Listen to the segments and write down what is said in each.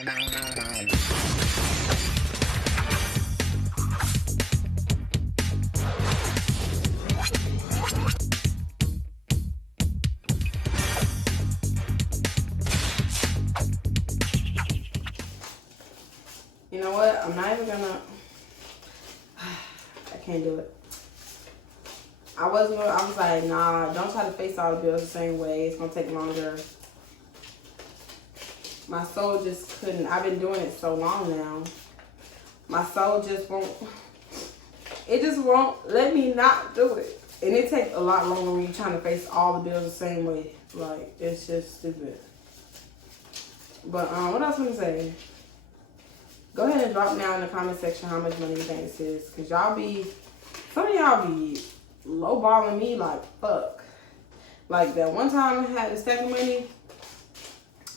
You know what? I'm not even gonna. I can't do it. I was like, nah, don't try to face all the bills the same way. It's gonna take longer. My soul just couldn't. I've been doing it so long now. My soul just won't. It just won't let me not do it. And it takes a lot longer when you're trying to face all the bills the same way. Like, it's just stupid. But what else am I gonna say? Go ahead and drop down in the comment section how much money you think this is. Cause y'all be, some of y'all be lowballing me like fuck. Like that one time I had the stack of money,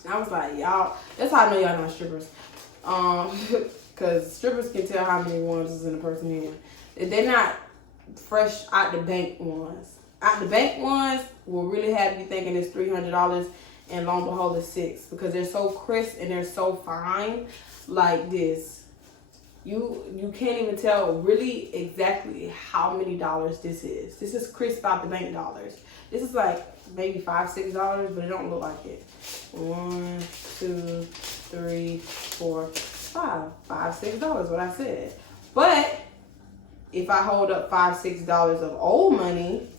I was like, y'all, that's how I know y'all not strippers. Cause strippers can tell how many ones is in a person's hand. They're not fresh out the bank ones. Out the bank ones will really have you thinking it's $300 and lo and behold it's $6 because they're so crisp and they're so fine like this. You can't even tell really exactly how many dollars this is. This is crisp out the bank dollars. This is like maybe $5, $6, but it don't look like it. 1, 2, 3, 4, 5. $5, $6, what I said. But if I hold up $5, $6 of old money,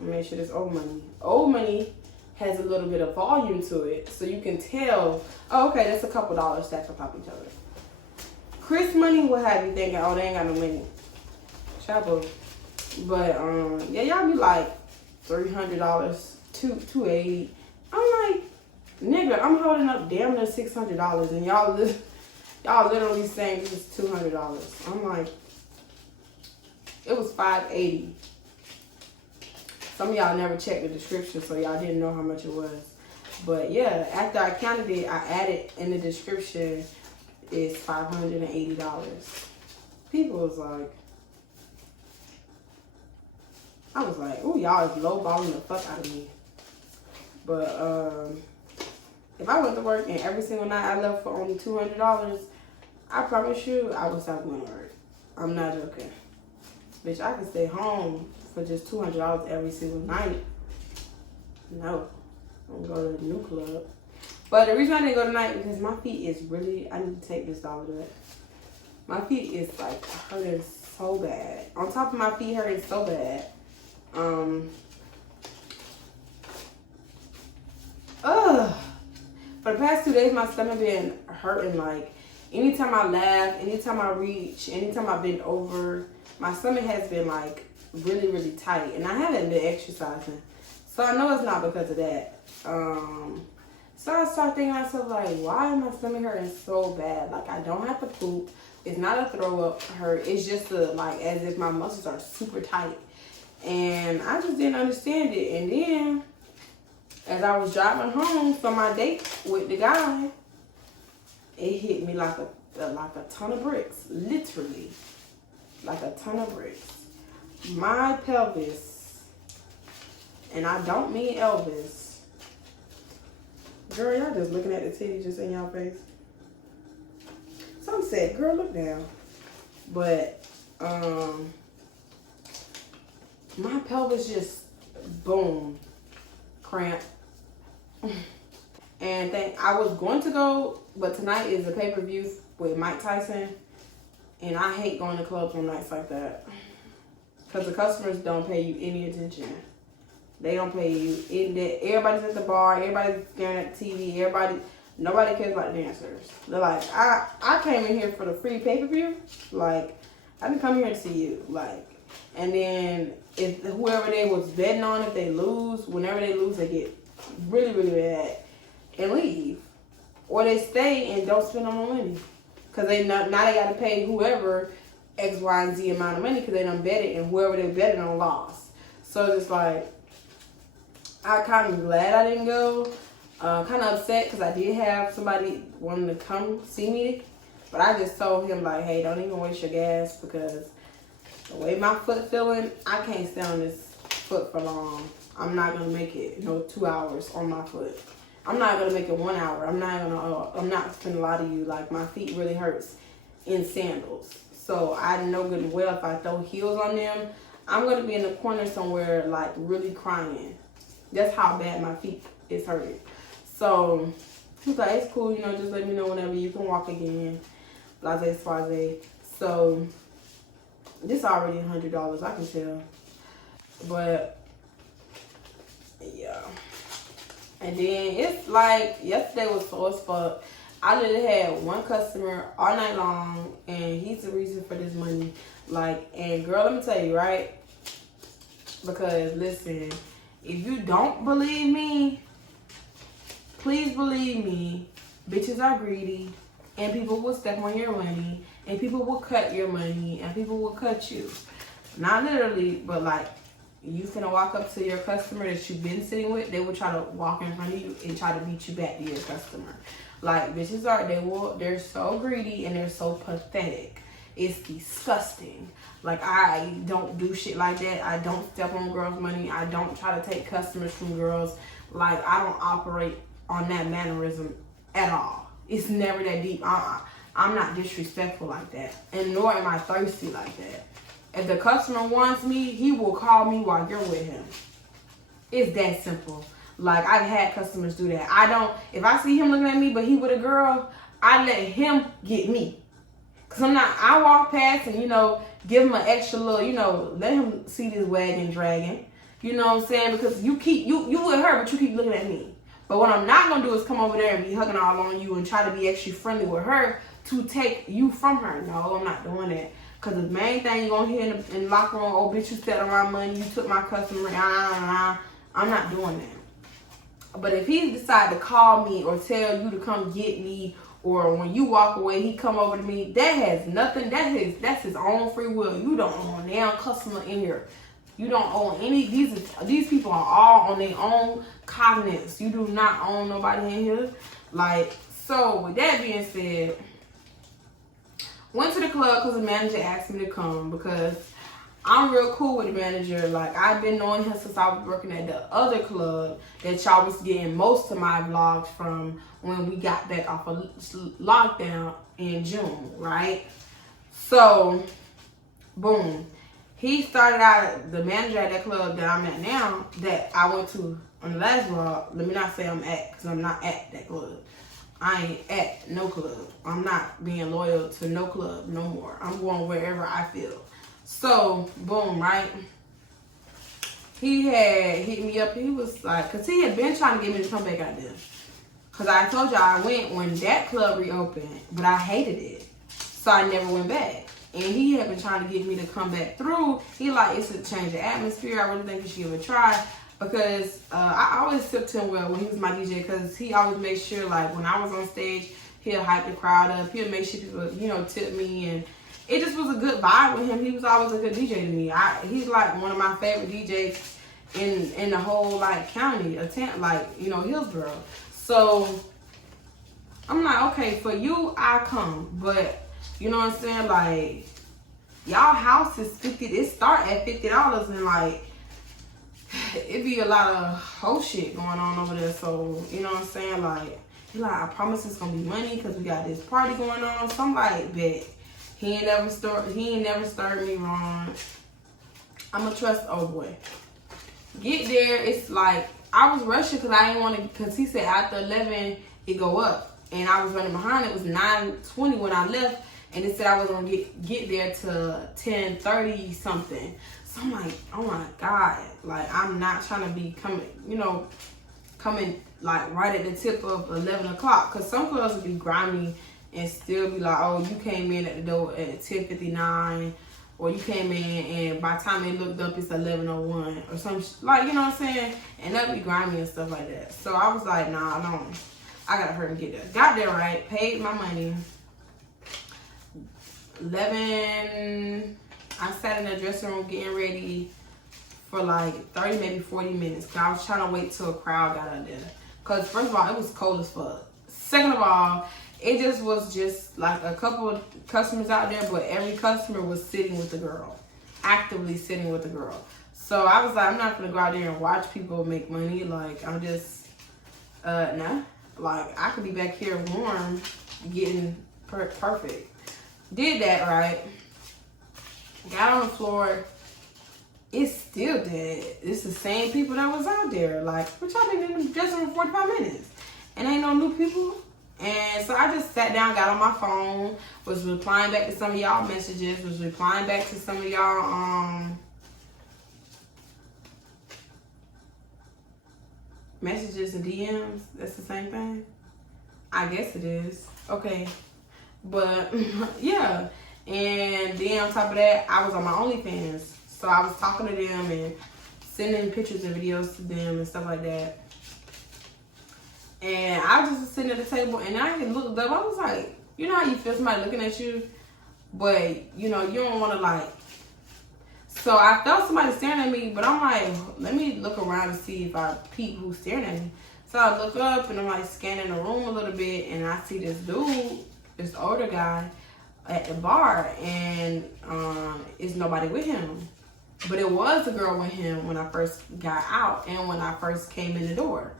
make sure this old money. Old money has a little bit of volume to it, so you can tell, oh, okay, that's a couple dollars stacked on top of each other. Chris money will have you thinking, oh, they ain't got no money. Chapo. But yeah, y'all be like $300, $280. I'm like, nigga, I'm holding up damn near $600, and y'all literally saying this is $200. I'm like, it was $580. Some of y'all never checked the description, so y'all didn't know how much it was. But yeah, after I counted it, I added in the description is $580. People was like, I was like, ooh, y'all is lowballing the fuck out of me. But if I went to work and every single night I left for only $200, I promise you I would stop going to work. I'm not joking. Bitch, I can stay home for just $200 every single night. No, I'm gonna go to the new club. But the reason I didn't go tonight because my feet is really, I need to take this dollar back. My feet is like hurting so bad. On top of my feet hurting so bad. For the past 2 days, my stomach been hurting. Like anytime I laugh, anytime I reach, anytime I bend over, my stomach has been like really, really tight. And I haven't been exercising. So I know it's not because of that. So I started thinking to myself, like, why is my stomach hurting so bad? Like, I don't have to poop. It's not a throw up hurt. It's just like as if my muscles are super tight. And I just didn't understand it. And then as I was driving home from my date with the guy, it hit me like a ton of bricks. Literally. Like a ton of bricks. My pelvis, and I don't mean Elvis. Girl, y'all just looking at the titty just in y'all face. Some said, girl, look down. But my pelvis just boom, cramp. And I was going to go, but tonight is a pay-per-view with Mike Tyson, and I hate going to clubs on nights like that because the customers don't pay you any attention. They don't pay you. Everybody's at the bar. Everybody's staring at the TV. Nobody cares about the dancers. They're like, I came in here for the free pay-per-view. Like, I didn't come here to see you. Like, and then if whoever they was betting on, if they lose, whenever they lose, they get really, really mad and leave. Or they stay and don't spend no more money. Because now they got to pay whoever X, Y, and Z amount of money because they done bet it, and whoever they betted on lost. So it's like, I kind of glad I didn't go. Kind of upset because I did have somebody wanting to come see me. But I just told him, like, hey, don't even waste your gas because the way my foot feeling, I can't stay on this foot for long. I'm not going to make it, 2 hours on my foot. I'm not gonna make it 1 hour. I'm not gonna lie to you. Like, my feet really hurts in sandals. So I know good and well if I throw heels on them, I'm gonna be in the corner somewhere, like, really crying. That's how bad my feet is hurting. So he's like, it's cool, you know, just let me know whenever you can walk again. Blase Swaze. So this already $100, I can tell. But yeah. And then it's like, yesterday was so as fuck. I literally had one customer all night long, and he's the reason for this money. Like, and girl, let me tell you, right? Because listen, if you don't believe me, please believe me. Bitches are greedy, and people will step on your money, and people will cut your money, and people will cut you. Not literally, but like, you finna walk up to your customer that you've been sitting with, they will try to walk in front of you and try to beat you back to your customer. Like, bitches are, they're so greedy and they're so pathetic. It's disgusting. Like, I don't do shit like that. I don't step on girls' money. I don't try to take customers from girls. Like, I don't operate on that mannerism at all. It's never that deep. I'm not disrespectful like that. And nor am I thirsty like that. If the customer wants me, he will call me while you're with him. It's that simple. Like, I've had customers do that. I don't, if I see him looking at me, but he with a girl, I let him get me. Cause I'm not, I walk past and, you know, give him an extra little, you know, let him see this wagon dragging. You know what I'm saying? Because you with her, but you keep looking at me. But what I'm not gonna do is come over there and be hugging all on you and try to be extra friendly with her to take you from her. No, I'm not doing that. Because the main thing you're going to hear in the locker room, oh, bitch, you stepped around money, you took my customer, I'm not doing that. But if he decide to call me or tell you to come get me, or when you walk away, he come over to me, that has nothing, that's his own free will. You don't own a damn customer in here. You don't own any, these people are all on their own cognizance. You do not own nobody in here. Like, so with that being said, went to the club because the manager asked me to come because I'm real cool with the manager. Like, I've been knowing him since I was working at the other club that y'all was getting most of my vlogs from when we got back off of lockdown in June, right? So, boom. He started out, the manager at that club that I'm at now, that I went to on the last vlog. Let me not say I'm at, because I'm not at that club. I ain't at no club. I'm not being loyal to no club no more. I'm going wherever I feel. So, boom, right? He had hit me up. He was like, because he had been trying to get me to come back out there. Because I told y'all I went when that club reopened, but I hated it. So I never went back. And he had been trying to get me to come back through. He like, it's a change of atmosphere. I really think you should give it a try. Because I always tipped him well when he was my DJ, because he always made sure, like, when I was on stage, he'll hype the crowd up. He'll make sure people, you know, tip me. And it just was a good vibe with him. He was always a good DJ to me. He's, like, one of my favorite DJs in the whole, like, county, like, you know, Hillsborough. So, I'm like, okay, for you, I come. But, you know what I'm saying? Like, y'all house is $50. It start at $50 and, like, it be a lot of whole shit going on over there. So, you know what I'm saying? Like, he like, I promise it's gonna be money because we got this party going on. So I'm like, bet. He ain't never started me wrong. I'ma trust old boy. Get there, it's like, I was rushing because I didn't want to, because he said after 11 it go up. And I was running behind. It was 9:20 when I left. And it said I was gonna get there to 10:30 something. So I'm like, oh my God, like, I'm not trying to be coming like right at the tip of 11 o'clock. Cause some clubs would be grimy and still be like, oh, you came in at the door at 10:59, or you came in and by the time they looked up, it's 11:01 or something, like, you know what I'm saying? And that'd be grimy and stuff like that. So I was like, nah, I gotta hurry and get there. Got there right, paid my money. 11, I sat in the dressing room getting ready for like 30, maybe 40 minutes. Cause I was trying to wait till a crowd got out there. Cause first of all, it was cold as fuck. Second of all, it just was like a couple of customers out there, but every customer was sitting with the girl. Actively sitting with the girl. So I was like, I'm not gonna go out there and watch people make money. Like, I'm just, No. Like, I could be back here warm, getting perfect. Did that, right? Got on the floor. It's still dead. It's the same people that was out there. Like, what y'all been in the dressing room for 45 minutes? And ain't no new people. And so I just sat down, got on my phone, was replying back to some of y'all messages, was replying back to some of y'all messages and DMs. That's the same thing? I guess it is. Okay. But yeah. And then on top of that, I was on my OnlyFans. So I was talking to them and sending pictures and videos to them and stuff like that. And I was just sitting at the table and I looked up. I was like, you know how you feel somebody looking at you, but you know, you don't want to like. So I felt somebody staring at me, but I'm like, let me look around to see if I peep who's staring at me. So I look up and I'm like scanning the room a little bit and I see this dude, this older guy at the bar, and it's nobody with him. But it was a girl with him when I first got out and when I first came in the door.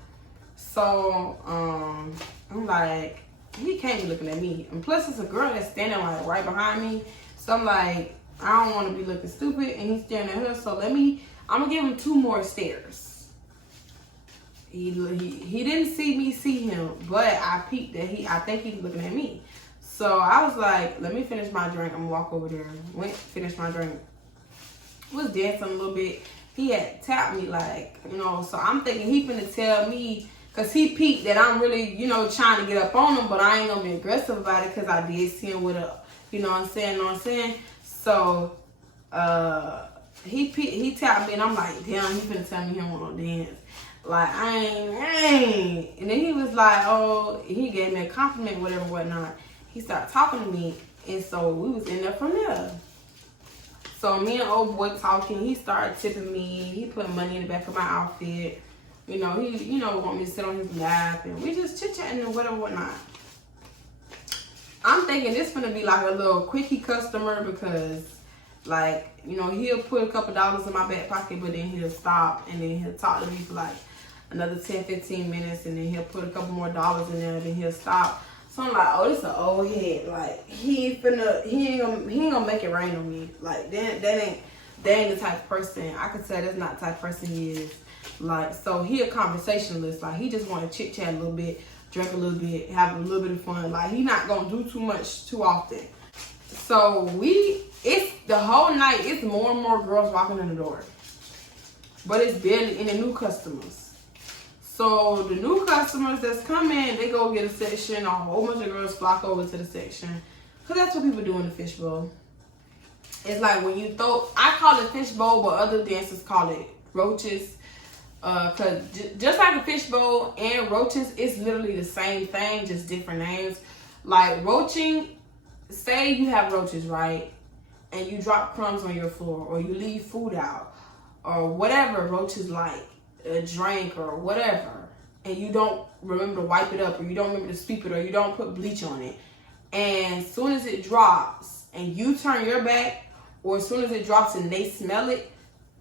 So, I'm like, he can't be looking at me. And plus, it's a girl that's standing like right behind me. So I'm like, I don't want to be looking stupid. And he's staring at her. So I'm going to give him 2 more stares. He didn't see me see him, but I peeped that I think he's looking at me. So I was like, let me finish my drink. I'm going to walk over there. Went, finish my drink. Was dancing a little bit. He had tapped me like, you know, so I'm thinking he finna tell me, because he peeped that I'm really, you know, trying to get up on him, but I ain't gonna be aggressive about it because I did see him with a, you know what I'm saying, So, he tapped me and I'm like, damn, he finna tell me he don't want no dance. Like, I ain't. And then he was like, oh, he gave me a compliment, whatever, whatnot. He started talking to me, and so we was in there from there. So me and old boy talking, he started tipping me. He put money in the back of my outfit. You know, he want me to sit on his lap, and we just chit-chatting and whatever, whatnot. I'm thinking this gonna be like a little quickie customer because, like, you know, he'll put a couple dollars in my back pocket, but then he'll stop and then he'll talk to me for like another 10-15 minutes, and then he'll put a couple more dollars in there, and then he'll stop. So I'm like, oh, this an old head. Like, he ain't gonna make it rain on me. Like, that ain't the type of person. I could say that's not the type of person he is. Like, so he a conversationalist. Like, he just want to chit chat a little bit, drink a little bit, have a little bit of fun. Like, he not gonna do too much too often. So it's the whole night. It's more and more girls walking in the door, but it's barely any new customers. So the new customers that's coming, they go get a section. A whole bunch of girls flock over to the section, cause that's what people do in the fishbowl. It's like when you throw, I call it fishbowl, but other dancers call it roaches. Cause just like a fishbowl and roaches, it's literally the same thing, just different names. Like roaching, say you have roaches, right? And you drop crumbs on your floor, or you leave food out, or whatever roaches like, a drink or whatever, and you don't remember to wipe it up, or you don't remember to sweep it, or you don't put bleach on it, and as soon as it drops and you turn your back, or as soon as it drops and they smell it,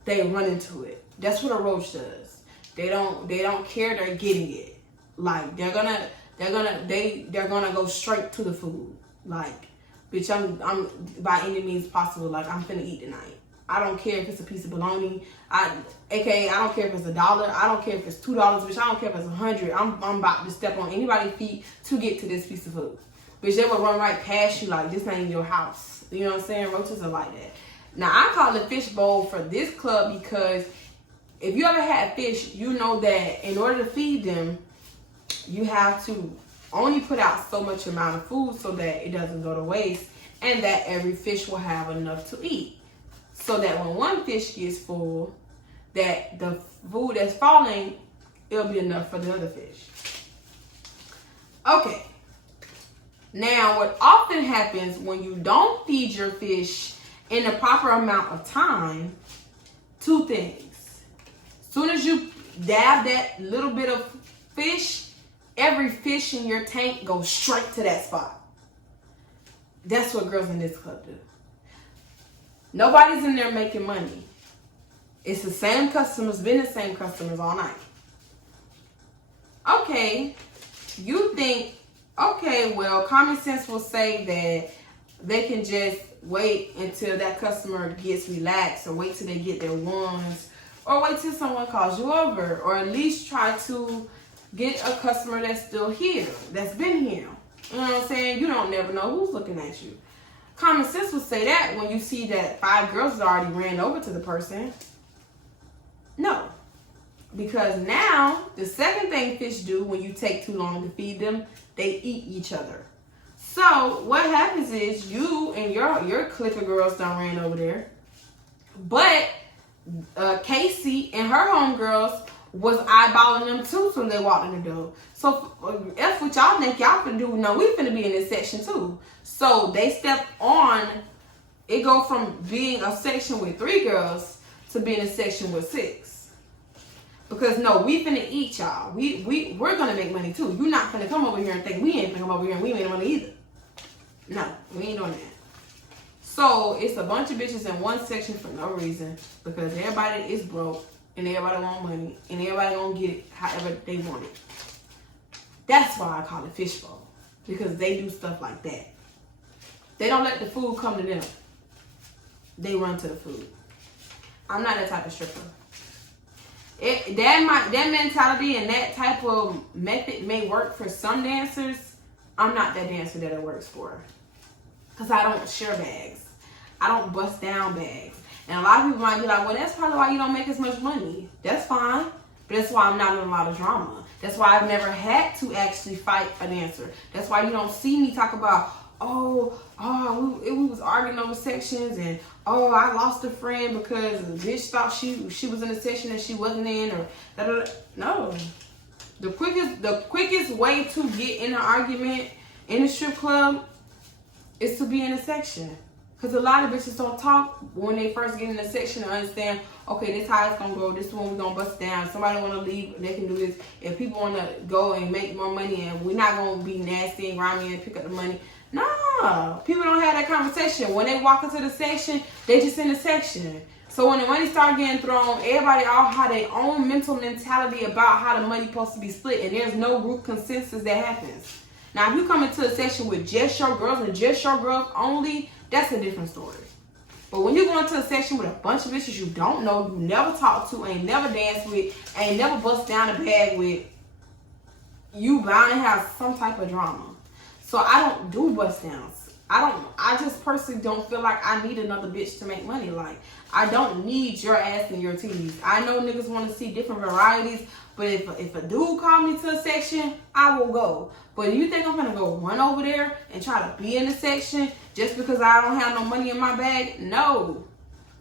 they run into it. That's what a roach does. They don't care, they're getting it. Like, they're gonna go straight to the food. Like, bitch, I'm by any means possible, like, I'm finna eat tonight. I don't care if it's a piece of bologna. AKA, I don't care if it's $1. I don't care if it's $2, bitch. I don't care if it's 100. I'm about to step on anybody's feet to get to this piece of food. Bitch, they will run right past you like this ain't your house. You know what I'm saying? Roaches are like that. Now, I call it fishbowl for this club because if you ever had fish, you know that in order to feed them, you have to only put out so much amount of food so that it doesn't go to waste, and that every fish will have enough to eat. So that when one fish gets full, that the food that's falling, it'll be enough for the other fish. Okay. Now, what often happens when you don't feed your fish in the proper amount of time, 2 things. As soon as you dab that little bit of fish, every fish in your tank goes straight to that spot. That's what girls in this club do. Nobody's in there making money. It's the same customers, been the same customers all night. okay, you think, okay, well, common sense will say that they can just wait until that customer gets relaxed, or wait till they get their ones, or wait till someone calls you over, or at least try to get a customer that's still here, that's been here. You know what I'm saying? You don't never know who's looking at you. Common sense would say that when you see that 5 girls has already ran over to the person. No. Because now, the second thing fish do when you take too long to feed them, they eat each other. So, what happens is you and your clique of girls done ran over there. But Casey and her homegirls was eyeballing them too when they walked in the door. So, F what y'all think y'all finna do. No, we finna be in this section too. So, they step on, it go from being a section with 3 girls to being a section with 6. Because no, we finna eat y'all. We're gonna make money too. You're not finna come over here and think we ain't finna come over here and we ain't money either. No, we ain't doing that. So it's a bunch of bitches in one section for no reason, because everybody is broke and everybody want money and everybody gonna get it however they want it. That's why I call it fishbowl, because they do stuff like that. They don't let the food come to them. They run to the food. I'm not that type of stripper. That mentality and that type of method may work for some dancers. I'm not that dancer that it works for. Because I don't share bags. I don't bust down bags. And a lot of people might be like, well, that's probably why you don't make as much money. That's fine. But that's why I'm not in a lot of drama. That's why I've never had to actually fight a dancer. That's why you don't see me talk about, we was arguing over sections, and I lost a friend because the bitch thought she was in a section that she wasn't in, or da-da-da. No. The quickest way to get in an argument in a strip club is to be in a section. Because a lot of bitches don't talk when they first get in a section to understand, okay, this how it's going to go. This one we're going to bust down. Somebody want to leave, they can do this. If people want to go and make more money, and we're not going to be nasty and grimy and pick up the money. No, people don't have that conversation. When they walk into the section, they just in the section. So when the money start getting thrown, everybody all have their own mental mentality about how the money supposed to be split, and there's no group consensus that happens. Now, if you come into a section with just your girls and just your girls only, that's a different story. But when you go into a section with a bunch of bitches you don't know, you never talk to, ain't never danced with, ain't never bust down a bag with, you bound to have some type of drama. So I don't do bust downs. I just personally don't feel like I need another bitch to make money. Like, I don't need your ass and your titties. I know niggas want to see different varieties, but if a dude call me to a section, I will go. But you think I'm gonna go run over there and try to be in the section just because I don't have no money in my bag? No.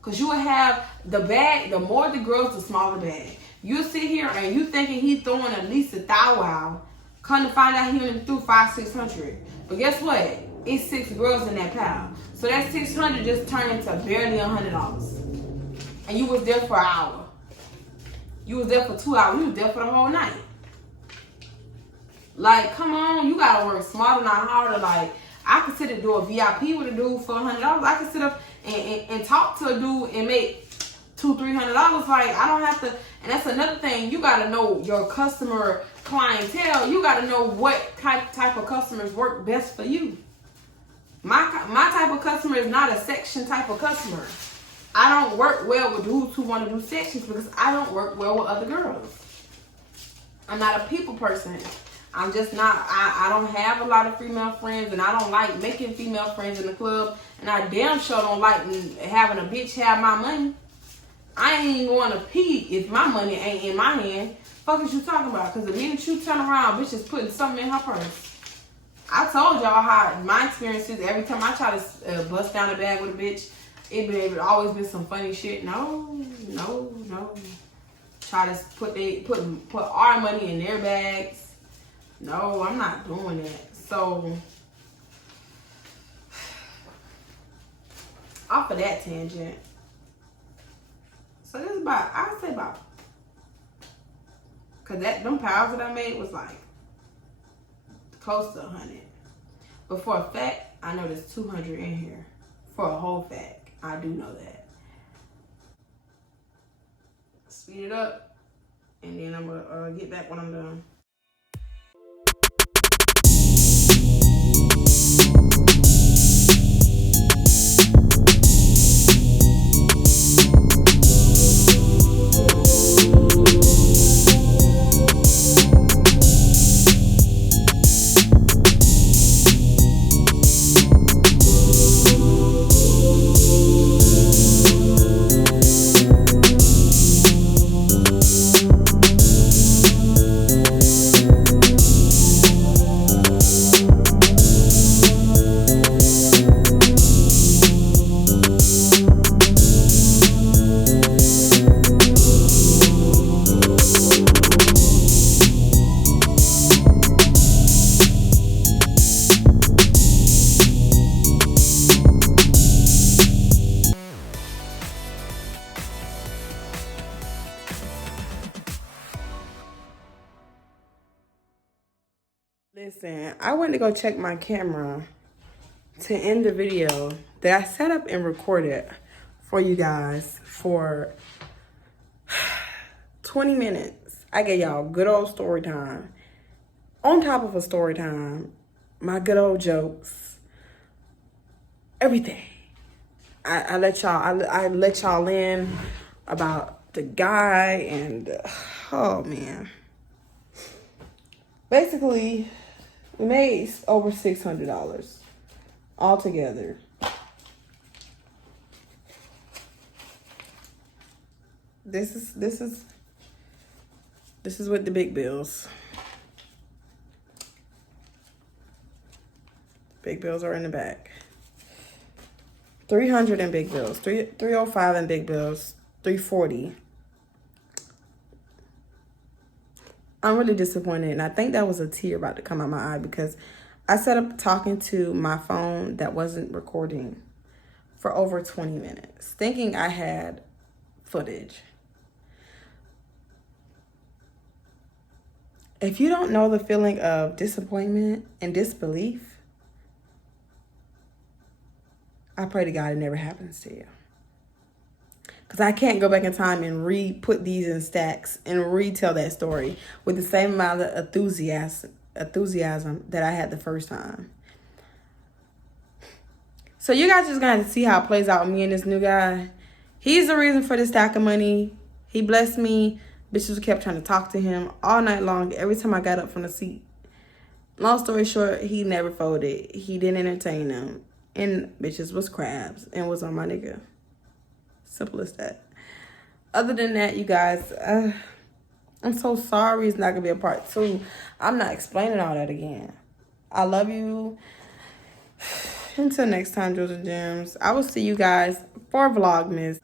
Because you will have the bag, the more the girls, the smaller the bag. You'll sit here and you thinking he's throwing at least a $1,000. Come to find out he only threw $500-600. But guess what? It's 6 girls in that pile. So that $600 just turned into barely $100. And you was there for an hour. You was there for 2 hours. You was there for the whole night. Like, come on, you gotta work smarter, not harder. Like, I could sit and do a VIP with a dude for $100. I could sit up and talk to a dude and make $200-300. Like, I don't have to. And that's another thing. You gotta know your customer clientele. You gotta know what type of customers work best for you. My type of customer is not a section type of customer. I don't work well with dudes who want to do sections because I don't work well with other girls. I'm not a people person. I'm just not. I don't have a lot of female friends, and I don't like making female friends in the club, and I damn sure don't like having a bitch have my money. I ain't even going to pee if my money ain't in my hand. Fuck is you talking about? Because the minute you turn around, bitch is putting something in her purse. I told y'all how my experience is. Every time I try to bust down a bag with a bitch, it always been some funny shit. No. Try to put our money in their bags. No, I'm not doing that. So, off of that tangent. So this is about, I'd say about, cause them piles that I made was like close to 100. But for a fact, I know there's 200 in here. For a whole fact, I do know that. Speed it up, and then I'm gonna get back when I'm done. Listen, I went to go check my camera to end the video that I set up and recorded for you guys for 20 minutes. I gave y'all good old story time. On top of a story time, my good old jokes, everything. I let y'all in about the guy and oh man. Basically, we made over $600 all together. This is with the big bills. Big bills are in the back. 300 in big bills, 305 in big bills, 340. I'm really disappointed, and I think that was a tear about to come out my eye because I set up talking to my phone that wasn't recording for over 20 minutes, thinking I had footage. If you don't know the feeling of disappointment and disbelief, I pray to God it never happens to you. Because I can't go back in time and put these in stacks and retell that story with the same amount of enthusiasm that I had the first time. So you guys just going to see how it plays out with me and this new guy. He's the reason for the stack of money. He blessed me. Bitches kept trying to talk to him all night long. Every time I got up from the seat. Long story short, he never folded. He didn't entertain them. And bitches was crabs and was on my nigga. Simple as that. Other than that, you guys, I'm so sorry it's not going to be a part 2. I'm not explaining all that again. I love you. Until next time, Jewels and Gems. I will see you guys for Vlogmas.